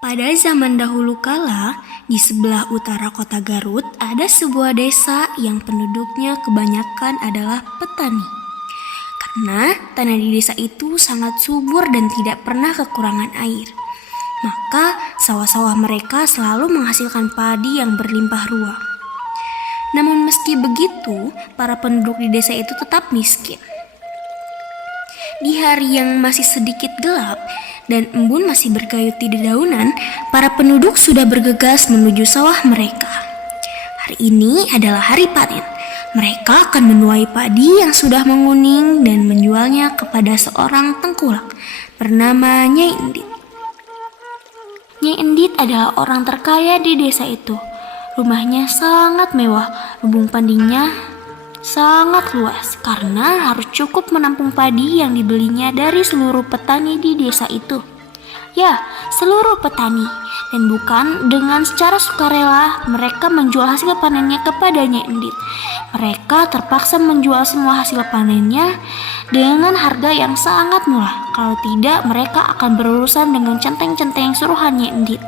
Pada zaman dahulu kala, di sebelah utara kota Garut ada sebuah desa yang penduduknya kebanyakan adalah petani. Karena tanah di desa itu sangat subur dan tidak pernah kekurangan air. Maka sawah-sawah mereka selalu menghasilkan padi yang berlimpah ruah. Namun meski begitu, para penduduk di desa itu tetap miskin. Di hari yang masih sedikit gelap dan embun masih bergayut di dedaunan, para penduduk sudah bergegas menuju sawah mereka. Hari ini adalah hari panen. Mereka akan menuai padi yang sudah menguning dan menjualnya kepada seorang tengkulak bernama Nyai Endit. Nyai Endit adalah orang terkaya di desa itu. Rumahnya sangat mewah, lubung padinya sangat luas karena harus cukup menampung padi yang dibelinya dari seluruh petani di desa itu. Ya, seluruh petani. Dan bukan dengan secara sukarela mereka menjual hasil panennya kepada Nyai Endit. Mereka terpaksa menjual semua hasil panennya dengan harga yang sangat murah. Kalau tidak, mereka akan berurusan dengan centeng-centeng suruhan Nyai Endit.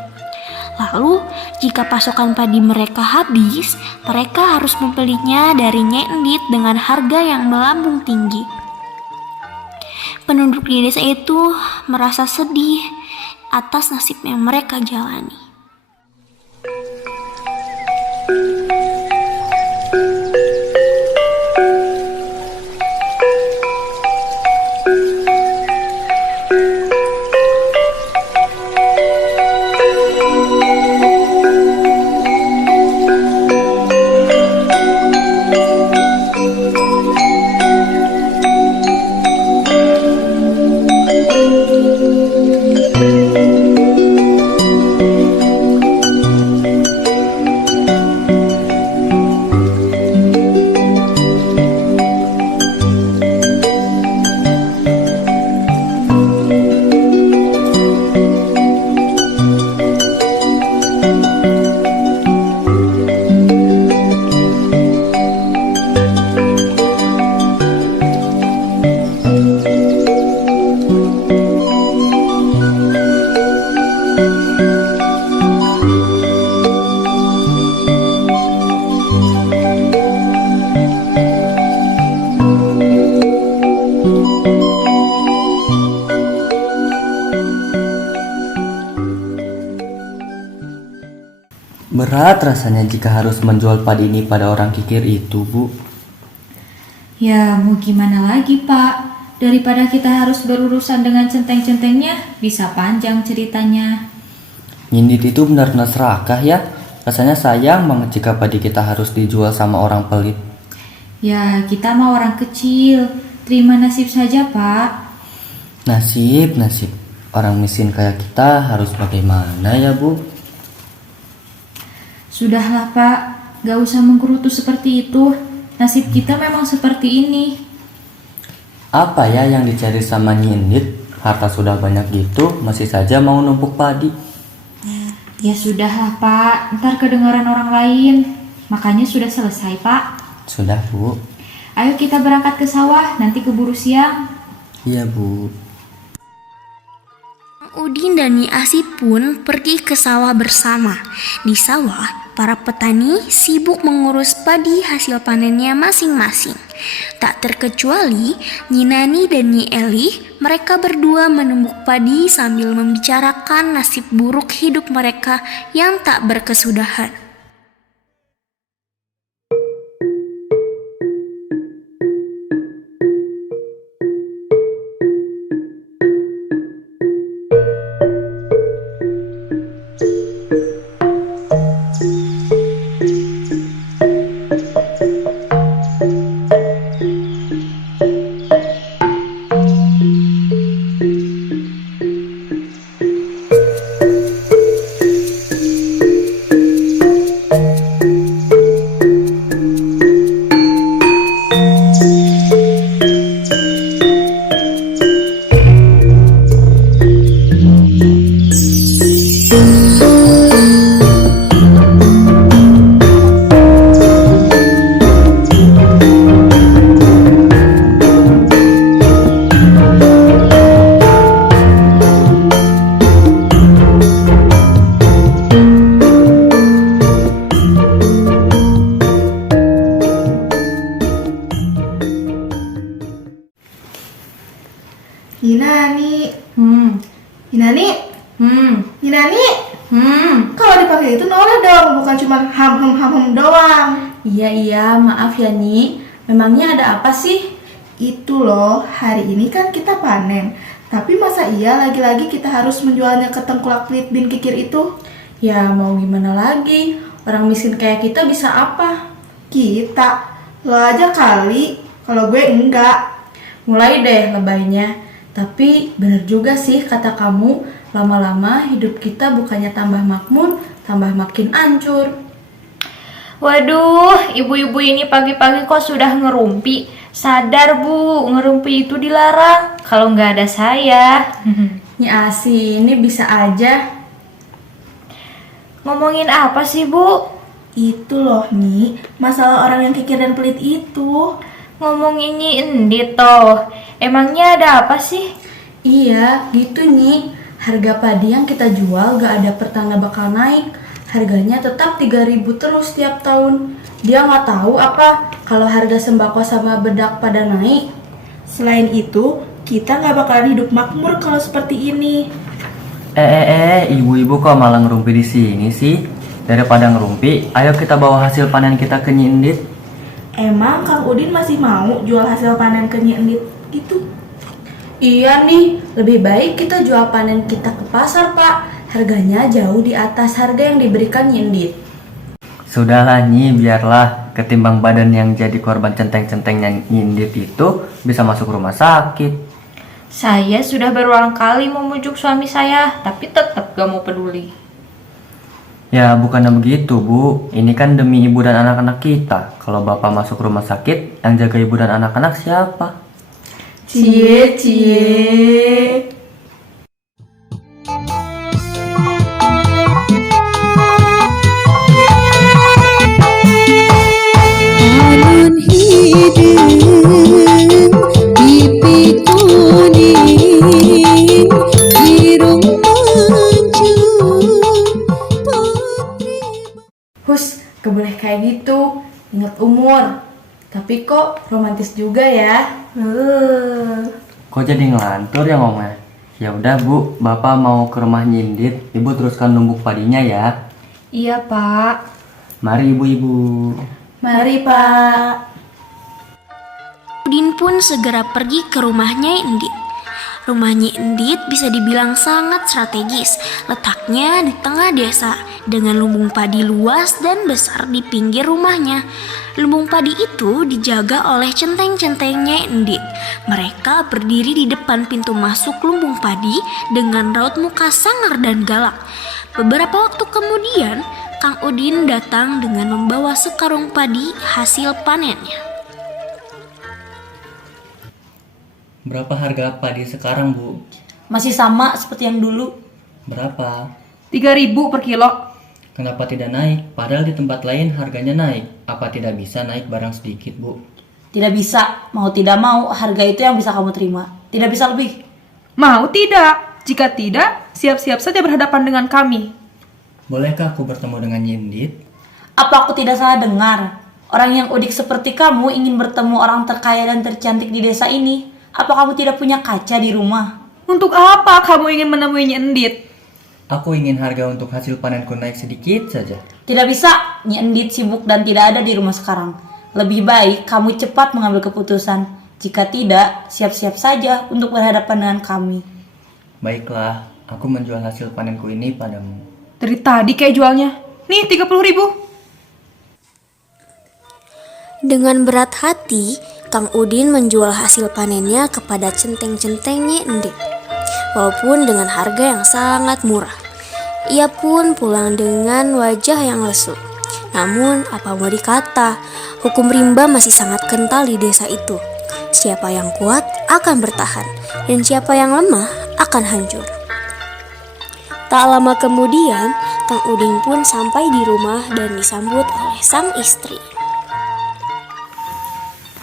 Lalu, jika pasokan padi mereka habis, mereka harus membelinya dari Nyai Endit dengan harga yang melambung tinggi. Penduduk di desa itu merasa sedih atas nasib yang mereka jalani. Berat rasanya jika harus menjual padi ini pada orang kikir itu, Bu. Ya, mau gimana lagi, Pak? Daripada kita harus berurusan dengan centeng-centengnya, bisa panjang ceritanya. Nyindit itu benar-benar serakah ya. Rasanya sayang banget jika padi kita harus dijual sama orang pelit. Ya, kita mah orang kecil. Terima nasib saja, Pak. Nasib. Orang miskin kayak kita harus bagaimana ya, Bu? Sudahlah, Pak. Gak usah menggerutu seperti itu. Nasib kita memang seperti ini. Apa ya yang dicari sama Nyindit? Harta sudah banyak gitu, masih saja mau numpuk padi. Ya sudahlah, Pak. Ntar kedengaran orang lain. Makanya sudah selesai, Pak. Sudah, Bu. Ayo kita berangkat ke sawah, nanti keburu siang. Iya, Bu. Udin dan Nyi Asih pun pergi ke sawah bersama. Di sawah, para petani sibuk mengurus padi hasil panennya masing-masing. Tak terkecuali Nyi Nani dan Nyi Eli, mereka berdua menumbuk padi sambil membicarakan nasib buruk hidup mereka yang tak berkesudahan. Nani, Hmm. Nani, Hmm. Nani. Hmm. Kalau dipakai itu noleh dong, bukan cuma ham doang. Iya, maaf ya, Nyi. Memangnya ada apa sih? Itu loh, hari ini kan kita panen. Tapi masa iya lagi-lagi kita harus menjualnya ke tengkulak pelit bin kikir itu? Ya, mau gimana lagi? Orang miskin kayak kita bisa apa? Kita, lo aja kali, kalau gue enggak. Mulai deh lebaynya. Tapi bener juga sih kata kamu, lama-lama hidup kita bukannya tambah makmur, tambah makin hancur. Waduh, ibu-ibu ini pagi-pagi kok sudah ngerumpi. Sadar bu, ngerumpi itu dilarang. Kalau nggak ada saya. Nyi Asi, ini bisa aja. Ngomongin apa sih bu? Itu loh Nyi, masalah orang yang kikir dan pelit itu. Ngomongin Nyi Endit toh. Emangnya ada apa sih? Iya, gitu Nyi. Harga padi yang kita jual gak ada pertanda bakal naik. Harganya tetap 3.000 terus tiap tahun. Dia nggak tahu apa kalau harga sembako sama bedak pada naik. Selain itu, kita nggak bakalan hidup makmur kalau seperti ini. Ibu-ibu kok malah ngerumpi di sini sih? Daripada ngerumpi, ayo kita bawa hasil panen kita ke Nyi Endit. Emang Kang Udin masih mau jual hasil panen ke Nyi Endit gitu? Iya nih, lebih baik kita jual panen kita ke pasar, Pak. Harganya jauh di atas harga yang diberikan Nyi Endit. Sudahlah Nyi, biarlah. Ketimbang badan yang jadi korban centeng-centengnya Nyi Endit itu bisa masuk rumah sakit. Saya sudah berulang kali memujuk suami saya, tapi tetap gak mau peduli. Ya bukannya begitu Bu, ini kan demi ibu dan anak-anak kita. Kalau bapak masuk rumah sakit, yang jaga ibu dan anak-anak siapa? Cie. Alun hidung pipi kuning irung mancung putri. Hus, gak boleh kayak gitu. Ingat umur. Tapi kok romantis juga ya. Kok jadi ngelantur ya ngomongnya? Ya udah Bu, bapak mau ke rumah Nyi Endit, ibu teruskan numbuk padinya ya. Iya pak. Mari ibu-ibu. Mari, Pak. Udin pun segera pergi ke rumahnya Endit. Rumah Nyi Endit bisa dibilang sangat strategis, letaknya di tengah desa dengan lumbung padi luas dan besar di pinggir rumahnya. Lumbung padi itu dijaga oleh centeng-centengnya Endit. Mereka berdiri di depan pintu masuk lumbung padi dengan raut muka sangar dan galak. Beberapa waktu kemudian, Kang Udin datang dengan membawa sekarung padi hasil panennya. Berapa harga padi sekarang Bu? Masih sama seperti yang dulu. Berapa? 3.000 per kilo. Kenapa tidak naik? Padahal di tempat lain harganya naik. Apa tidak bisa naik barang sedikit Bu? Tidak bisa, mau tidak mau, harga itu yang bisa kamu terima. Tidak bisa lebih. Mau tidak? Jika tidak, siap-siap saja berhadapan dengan kami. Bolehkah aku bertemu dengan Nyi Endit? Apa aku tidak salah dengar? Orang yang udik seperti kamu ingin bertemu orang terkaya dan tercantik di desa ini. Apa kamu tidak punya kaca di rumah? Untuk apa kamu ingin menemui Nyi Endit? Aku ingin harga untuk hasil panenku naik sedikit saja. Tidak bisa, Nyi Endit sibuk dan tidak ada di rumah sekarang. Lebih baik kamu cepat mengambil keputusan. Jika tidak, siap-siap saja untuk berhadapan dengan kami. Baiklah, aku menjual hasil panenku ini padamu. Dari tadi kayak jualnya. Nih 30.000. Dengan berat hati, Kang Udin menjual hasil panennya kepada centeng-centengnya Endit. Walaupun dengan harga yang sangat murah. Ia pun pulang dengan wajah yang lesu. Namun apa mau dikata, hukum rimba masih sangat kental di desa itu. Siapa yang kuat akan bertahan, dan siapa yang lemah akan hancur. Tak lama kemudian, Kang Udin pun sampai di rumah dan disambut oleh sang istri.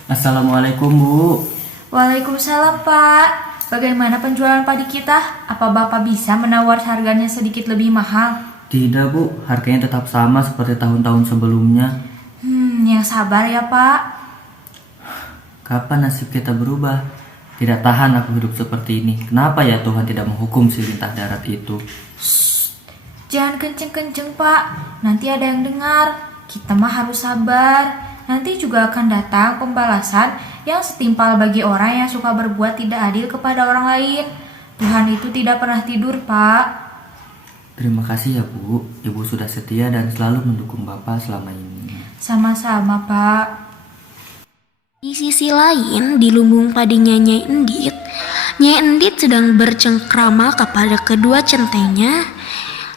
Assalamualaikum Bu. Waalaikumsalam pak. Bagaimana penjualan padi kita? Apa bapak bisa menawar harganya sedikit lebih mahal? Tidak Bu, harganya tetap sama seperti tahun-tahun sebelumnya. Yang sabar ya pak. Kapan nasib kita berubah? Tidak tahan aku hidup seperti ini. Kenapa ya Tuhan tidak menghukum si lintah darat itu? Jangan kenceng-kenceng Pak, nanti ada yang dengar. Kita mah harus sabar. Nanti juga akan datang pembalasan yang setimpal bagi orang yang suka berbuat tidak adil kepada orang lain. Tuhan itu tidak pernah tidur, Pak. Terima kasih ya Bu, Ibu sudah setia dan selalu mendukung Bapak selama ini. Sama-sama, Pak. Di sisi lain, di lumbung padinya Nyai Endit, Nyai Endit sedang bercengkrama kepada kedua centengnya.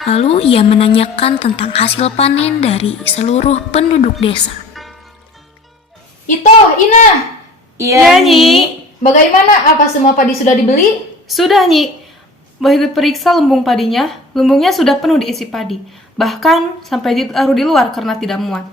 Lalu ia menanyakan tentang hasil panen dari seluruh penduduk desa. Ito, Ina. Iya, Nyi. Bagaimana? Apa semua padi sudah dibeli? Sudah, Nyi. Begitu periksa lumbung padinya, lumbungnya sudah penuh diisi padi. Bahkan sampai ditaruh di luar karena tidak muat.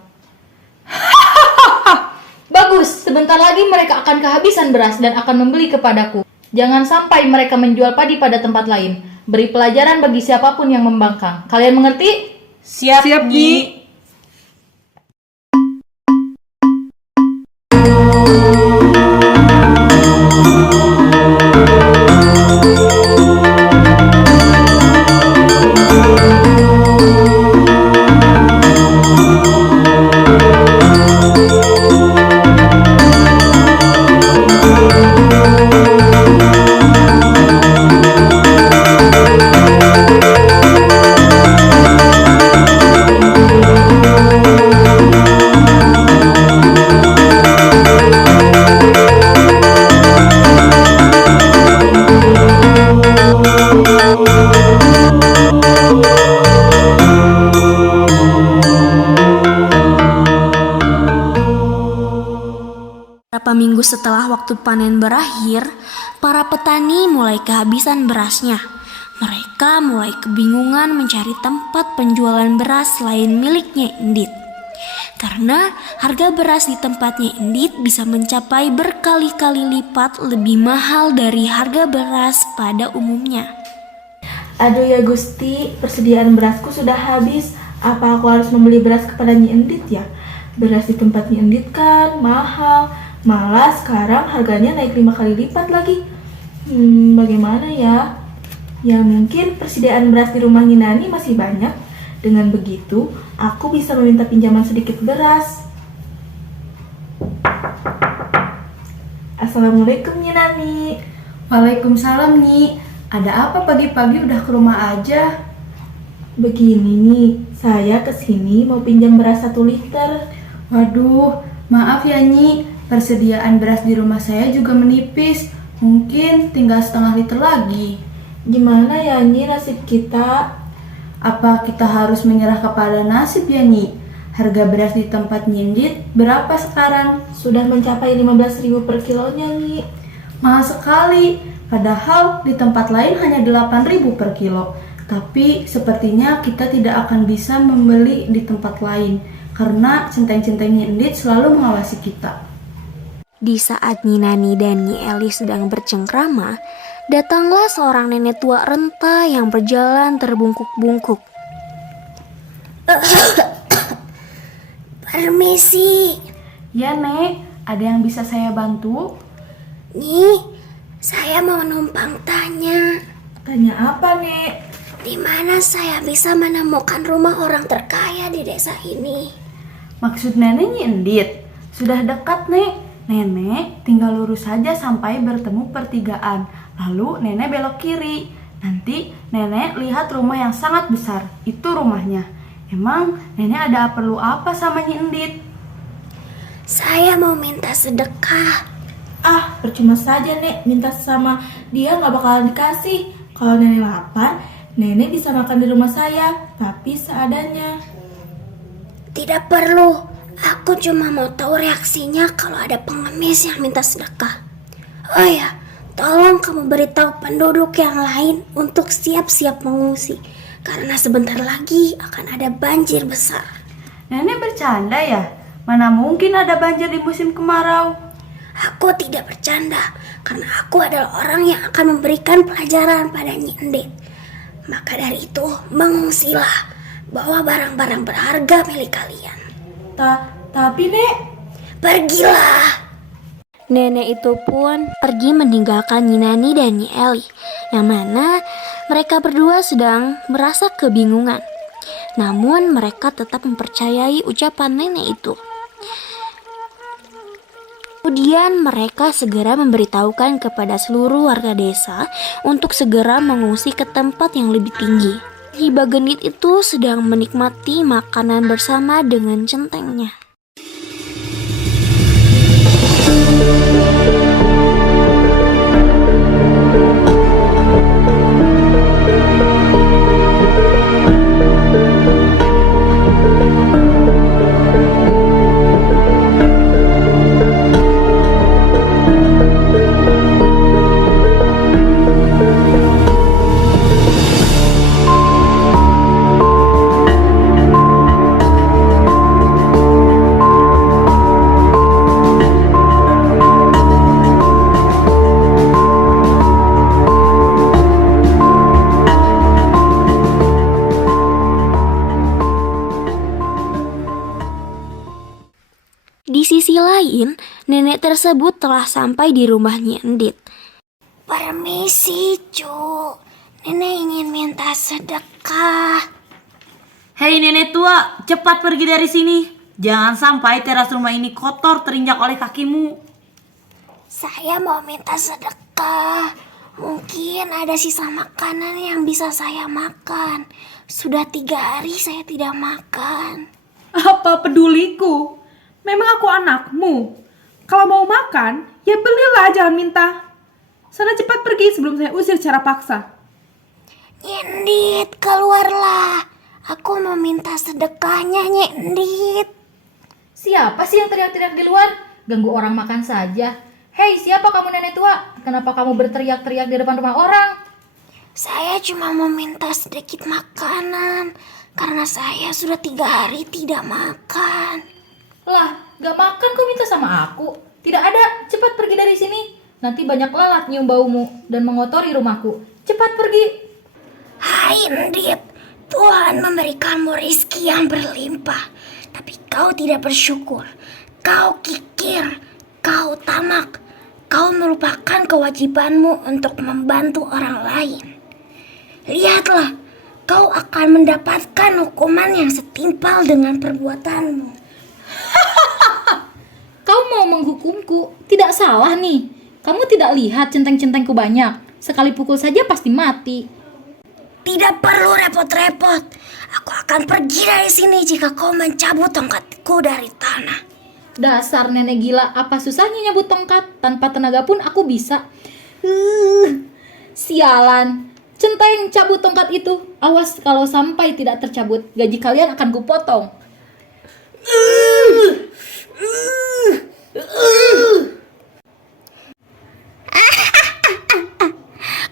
Bagus, sebentar lagi mereka akan kehabisan beras dan akan membeli kepadaku. Jangan sampai mereka menjual padi pada tempat lain. Beri pelajaran bagi siapapun yang membangkang. Kalian mengerti? Siap, Siap, Nyi. Nyi. Beberapa minggu setelah waktu panen berakhir, para petani mulai kehabisan berasnya. Mereka mulai kebingungan mencari tempat penjualan beras selain miliknya Endit. Karena harga beras di tempatnya Endit bisa mencapai berkali-kali lipat lebih mahal dari harga beras pada umumnya. Aduh ya Gusti, persediaan berasku sudah habis. Apa aku harus membeli beras kepada Nyi Endit ya? Beras di tempat Nyi Endit kan mahal. Malah sekarang harganya naik 5 kali lipat lagi. Bagaimana ya? Ya mungkin persediaan beras di rumah Nyi Nani masih banyak. Dengan begitu, aku bisa meminta pinjaman sedikit beras. Assalamualaikum Nyi Nani. Waalaikumsalam, Nyi. Ada apa pagi-pagi udah ke rumah aja? Begini nih, saya kesini mau pinjam beras 1 liter. Waduh, maaf ya Nyi. Persediaan beras di rumah saya juga menipis. Mungkin tinggal setengah liter lagi. Gimana ya Nyi nasib kita? Apa kita harus menyerah kepada nasib ya Nyi? Harga beras di tempat Nyindit berapa sekarang? Sudah mencapai 15.000 per kilonya Nyi. Mahal sekali. Padahal di tempat lain hanya 8.000 per kilo. Tapi sepertinya kita tidak akan bisa membeli di tempat lain. Karena centeng-centeng Nyindit selalu mengawasi kita. Di saat Nyi Nani dan Nyi Eli sedang bercengkrama, datanglah seorang nenek tua renta yang berjalan terbungkuk-bungkuk. Permisi. Ya Nek, ada yang bisa saya bantu? Nyi, saya mau numpang tanya. Tanya apa Nek? Di mana saya bisa menemukan rumah orang terkaya di desa ini? Maksud Nenek Nyindit? Sudah dekat Nek. Nenek tinggal lurus saja sampai bertemu pertigaan. Lalu nenek belok kiri. Nanti nenek lihat rumah yang sangat besar. Itu rumahnya. Emang nenek ada perlu apa sama Nyi Endit? Saya mau minta sedekah. Ah, percuma saja Nek, minta sama dia nggak bakalan dikasih. Kalau nenek lapar, nenek bisa makan di rumah saya, tapi seadanya. Tidak perlu. Aku cuma mau tahu reaksinya kalau ada pengemis yang minta sedekah. Oh ya, tolong kamu beritahu penduduk yang lain untuk siap-siap mengungsi. Karena sebentar lagi akan ada banjir besar. Nenek bercanda ya? Mana mungkin ada banjir di musim kemarau? Aku tidak bercanda, karena aku adalah orang yang akan memberikan pelajaran pada Nyi Endit. Maka dari itu, mengungsilah. Bawa barang-barang berharga milik kalian. Tapi Nek, Pergilah. Nenek itu pun pergi meninggalkan Nyi Nani dan Nyi Eli, yang mana mereka berdua sedang merasa kebingungan. Namun mereka tetap mempercayai ucapan nenek itu. Kemudian mereka segera memberitahukan kepada seluruh warga desa untuk segera mengungsi ke tempat yang lebih tinggi. Hibah Gendit itu sedang menikmati makanan bersama dengan centengnya. Di sisi lain, nenek tersebut telah sampai di rumah Nyi Endit. Permisi, Cu. Nenek ingin minta sedekah. Hei nenek tua, cepat pergi dari sini. Jangan sampai teras rumah ini kotor terinjak oleh kakimu. Saya mau minta sedekah. Mungkin ada sisa makanan yang bisa saya makan. Sudah 3 hari saya tidak makan. Apa peduliku? Memang aku anakmu. Kalau mau makan, ya belilah, jangan minta. Sana cepat pergi sebelum saya usir secara paksa. Nyi Endit, keluarlah. Aku mau minta sedekahnya, Nyi Endit. Siapa sih yang teriak-teriak di luar? Ganggu orang makan saja. Hei, siapa kamu nenek tua? Kenapa kamu berteriak-teriak di depan rumah orang? Saya cuma mau minta sedikit makanan. Karena saya sudah 3 hari tidak makan. Lah, gak makan kok minta sama aku? Tidak ada, cepat pergi dari sini. Nanti banyak lalat nyium baumu dan mengotori rumahku. Cepat pergi. Hai Endit, Tuhan memberikanmu rizki yang berlimpah. Tapi kau tidak bersyukur. Kau kikir, kau tamak. Kau melupakan kewajibanmu untuk membantu orang lain. Lihatlah, kau akan mendapatkan hukuman yang setimpal dengan perbuatanmu. Kau mau menghukumku? Tidak salah nih. Kamu tidak lihat centeng-centengku banyak. Sekali pukul saja pasti mati. Tidak perlu repot-repot. Aku akan pergi dari sini jika kau mencabut tongkatku dari tanah. Dasar nenek gila, apa susahnya nyabut tongkat? Tanpa tenaga pun aku bisa. Sialan. Centeng, cabut tongkat itu. Awas kalau sampai tidak tercabut, gaji kalian akan kupotong.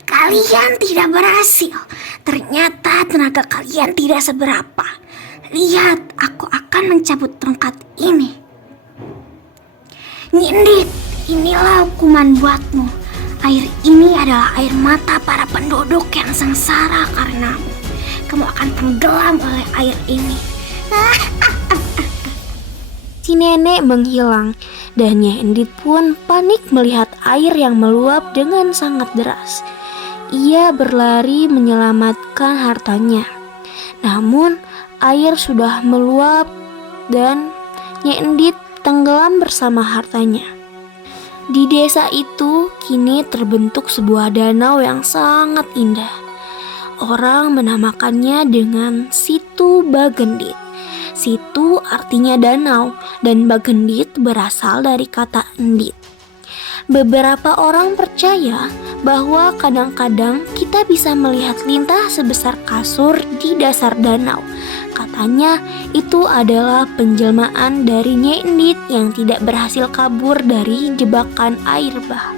Kalian tidak berhasil. Ternyata tenaga kalian tidak seberapa. Lihat, aku akan mencabut tongkat ini. Nyi Endit, inilah hukuman buatmu. Air ini adalah air mata para penduduk yang sengsara karenamu. Kamu akan tenggelam oleh air ini. Si nenek menghilang dan Nyi Endit pun panik melihat air yang meluap dengan sangat deras. Ia berlari menyelamatkan hartanya. Namun air sudah meluap dan Nyi Endit tenggelam bersama hartanya. Di desa itu kini terbentuk sebuah danau yang sangat indah. Orang menamakannya dengan Situ Bagendit. Situ artinya danau dan Bagendit berasal dari kata endit. Beberapa orang percaya bahwa kadang-kadang kita bisa melihat lintah sebesar kasur di dasar danau. Katanya itu adalah penjelmaan dari Nyi Endit yang tidak berhasil kabur dari jebakan air bah.